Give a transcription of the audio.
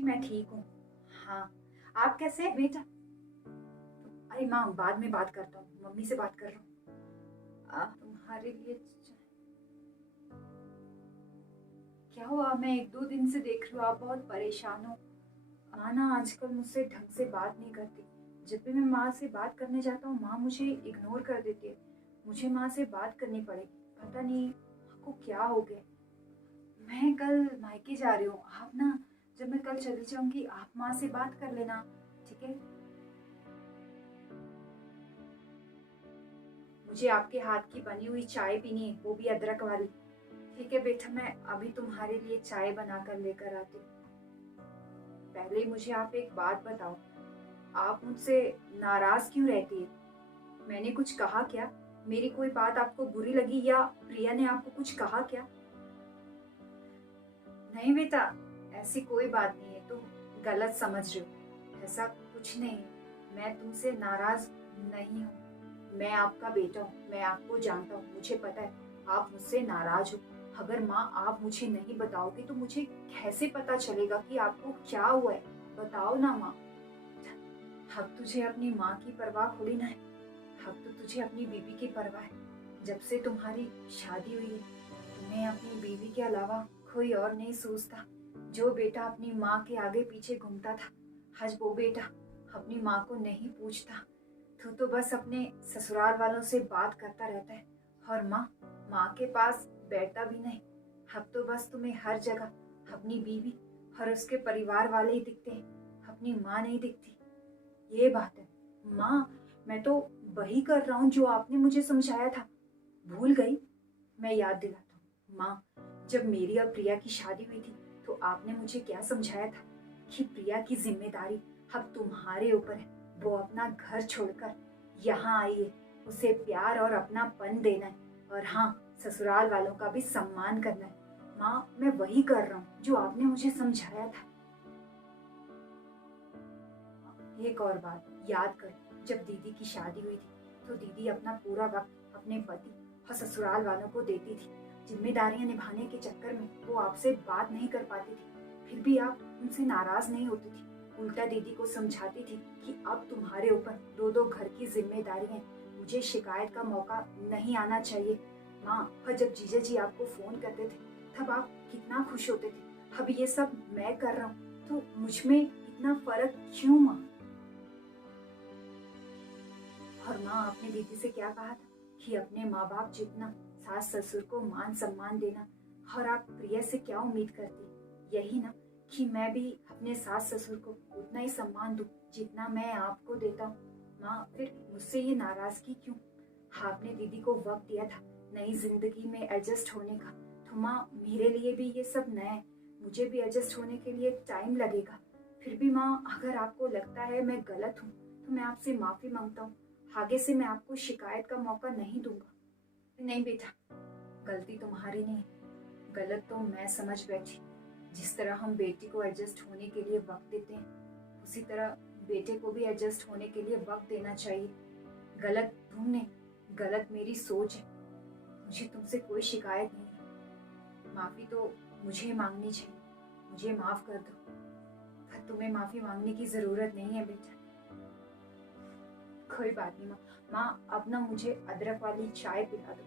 जी मैं ठीक हूँ। हाँ, आप कैसे हैं बेटा? अरे माँ बाद में बात करता हूँ, मम्मी से बात कर रहा हूँ। तुम्हारे लिए क्या हुआ? मैं एक दो दिन से देख रही हूँ आप बहुत परेशान हो। माँ ना आजकल मुझसे ढंग से बात नहीं करती। जब भी मैं माँ से बात करने जाता हूँ माँ मुझे इग्नोर कर देती है। मुझे माँ से बात करनी पड़ेगी, पता नहीं माँ को क्या हो गया। मैं कल मायके जा रही हूँ, आप ना जब मैं कल चली जाऊंगी आप माँ से बात कर लेना, ठीक है? मुझे आपके हाथ की बनी हुई चाय पीनी है, वो भी अदरक वाली। ठीक है बेटा, मैं अभी तुम्हारे लिए चाय बनाकर लेकर आती हूँ। पहले मुझे आप एक बात बताओ, आप मुझसे नाराज क्यों रहती है? मैंने कुछ कहा क्या? मेरी कोई बात आपको बुरी लगी या प्रिया ने आपको कुछ कहा क्या? नहीं बेटा, ऐसी कोई बात नहीं है, तुम गलत समझ रहे हो। ऐसा कुछ नहीं है, मैं तुमसे नाराज नहीं हूँ। मैं आपका बेटा हूँ, मैं आपको जानता हूँ, मुझे पता है आप मुझसे नाराज हो। अगर माँ आप मुझे नहीं बताओगे तो मुझे कैसे पता चलेगा कि आपको क्या हुआ है? बताओ ना माँ। अब तुझे अपनी माँ की परवाह थोड़ी ना है, अब तो तुझे अपनी बीवी की परवाह है। जब से तुम्हारी शादी हुई है तुम्हें अपनी बीवी के अलावा कोई और नहीं सोचता। जो बेटा अपनी माँ के आगे पीछे घूमता था आज वो बेटा अपनी माँ को नहीं पूछता। तू तो बस अपने ससुराल वालों से बात करता रहता है और माँ माँ के पास बैठता भी नहीं। अब तो बस तुम्हें हर जगह अपनी बीवी और उसके परिवार वाले ही दिखते हैं, अपनी माँ नहीं दिखती। ये बात है माँ, मैं तो वही कर रहा हूँ जो आपने मुझे समझाया था। भूल गई? मैं याद दिलाता हूँ माँ, जब मेरी और प्रिया की शादी हुई थी तो आपने मुझे क्या समझाया था कि प्रिया की जिम्मेदारी अब तुम्हारे ऊपर है। वो अपना घर छोड़कर यहाँ आई है, उसे प्यार और अपनापन देना है और हाँ ससुराल वालों का भी सम्मान करना है। माँ मैं वही कर रहा हूँ जो आपने मुझे समझाया था। एक और बात याद कर, जब दीदी की शादी हुई थी तो दीदी अपना पूरा वक्त अपने पति और ससुराल वालों को देती थी। जिम्मेदारियां निभाने के चक्कर में वो आपसे बात नहीं कर पाती थी, फिर भी आप उनसे नाराज नहीं होती थी। उल्टा दीदी को समझाती थी कि अब तुम्हारे ऊपर दो दो घर की जिम्मेदारी है, मुझे शिकायत का मौका नहीं आना चाहिए। माँ, और जब जीजा जी आपको फोन करते थे तब आप कितना खुश होते थे। अब ये सब मैं कर रहा हूँ तो मुझ में इतना फर्क क्यों माँ? और माँ आपने दीदी से क्या कहा था कि अपने माँ बाप जितना सास ससुर को मान सम्मान देना, और आप प्रिया से क्या उम्मीद करती? यही ना कि मैं भी अपने सास ससुर को उतना ही सम्मान दूं जितना मैं आपको देता हूँ। माँ फिर मुझसे ये नाराजगी क्यों? आपने दीदी को वक्त दिया था नई जिंदगी में एडजस्ट होने का, तो माँ मेरे लिए भी ये सब नया है, मुझे भी एडजस्ट होने के लिए टाइम लगेगा। फिर भी माँ अगर आपको लगता है मैं गलत हूँ तो मैं आपसे माफी मांगता हूँ। आगे से मैं आपको शिकायत का मौका नहीं दूंगा। नहीं बेटा, गलती तुम्हारी नहीं, गलत तो मैं समझ बैठी। जिस तरह हम बेटी को एडजस्ट होने के लिए वक्त देते हैं उसी तरह बेटे को भी एडजस्ट होने के लिए वक्त देना चाहिए। गलत तुमने, गलत मेरी सोच है। मुझे तुमसे कोई शिकायत नहीं है, माफी तो मुझे मांगनी चाहिए। मुझे माफ कर दो, पर तुम्हें माफी मांगने की जरूरत नहीं है बेटा। कोई बात नहीं माँ। माँ अब ना मुझे अदरक वाली चाय पिला दो,